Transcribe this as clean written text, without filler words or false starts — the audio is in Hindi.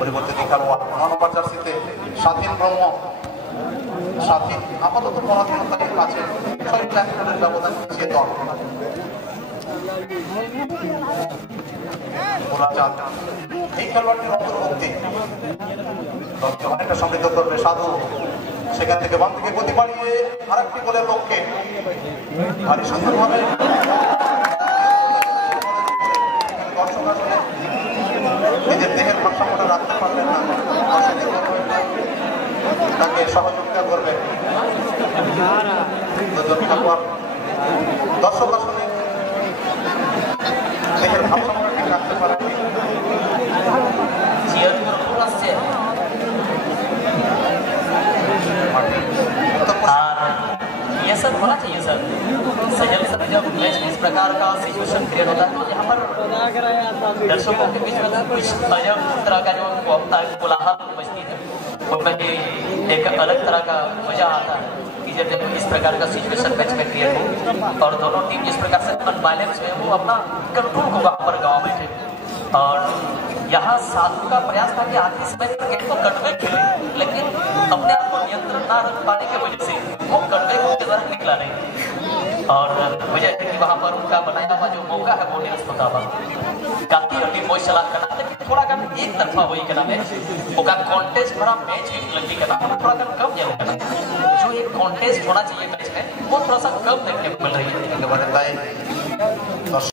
পরিবর্তে খেলোয়াড় 9 নম্বর জার্সিতে স্বাধীন ব্রহ্ম। স্বাধীন আপাতত পরাধীনতায় আছে, 6টা গোলের ব্যবধান পিছিয়ে দল। এই খেলোয়াড়টির অন্তর্ভুক্তি দলকে অনেকটা সমৃদ্ধ করবে। সাধু সেখান থেকে বাম দিকে গতি বাড়িয়ে আরেকটি গোলের লক্ষ্যে ভারী সুন্দরভাবে দর্শক আসলে নিজের দেহের ভারসাম্যটা রাখতে পারবেন না, তাকে সহযোগিতা করবে দুজন খেলোয়াড়। দর্শক আসলে দেহের ভারসাম্যটা ঠিক রাখতে পারবে। ये सब होना चाहिए सर। सजल सर जब मैच में इस प्रकार का सिचुएशन क्रिएट होता है तो यहाँ पर दर्शकों के बीच में कुछ अजब तरह का जो कोलाहल बजती है, उनमें एक अलग तरह का मजा आता है कि जब इस प्रकार का सिचुएशन मैच में क्रिएट हो और दोनों टीम जिस प्रकार से अनबैलेंस है वो अपना कंट्रोल को वहाँ पर गाँव बैठे। और यहाँ साधु का प्रयास था कि आखिरी समय तक गेम को कटवे खेले, लेकिन अपने आप को नियंत्रण ना रख पाने की वजह से वो कटवे को तरह निकला नहीं और वजह है कि वहाँ पर उनका बनाया हुआ जो मौका है वो निरस्त होता हुआ काफी टीम वो चला करना, लेकिन थोड़ा कम एक तरफा वही करना मैच होगा। कॉन्टेस्ट भरा मैच एक लड़की करना थोड़ा कम कम जरूर करना, जो एक कॉन्टेस्ट होना चाहिए मैच में वो थोड़ा सा कम देखने को मिल रही है।